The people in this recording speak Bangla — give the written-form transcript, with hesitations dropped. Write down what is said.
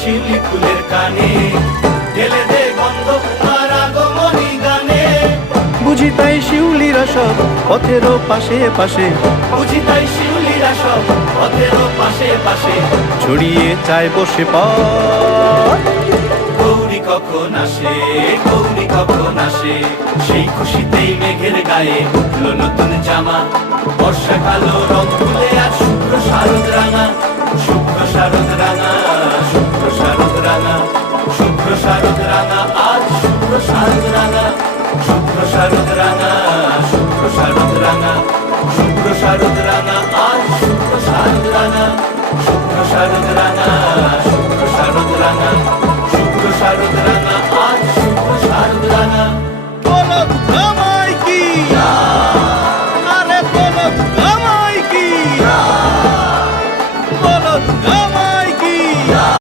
শিউলি ফুলের কানে, ঢেলে দে গন্ধ তোমার আগমনী গানে। বুঝি তাই শিউলিরা সব পথেরও পাশে পাশে, বুঝি তাই শিউলিরা সব পথেরও পাশে পাশে, ছড়িয়ে চায় বসে পথ। গৌরী কখন আসে, গৌরী কখন আসে, সেই খুশিতেই মেঘের গায়ে উঠলো নতুন জামা। বর্ষাকালো রং তুলে আর শুভ্র শারদ রাঙা, শুভ্র শারদ রাঙা, শুভ্র শারদ রাঙা, শুভ্র শারদ রাঙা, আজ শুভ্র শারদ রাঙা, শুভ্র শারদ রাঙা, শুভ্র শারদ রাঙা, শুভ্র শারদ রাঙা, আজ শুভ্র শারদ রাঙা, শুভ্র শারদ রাঙা।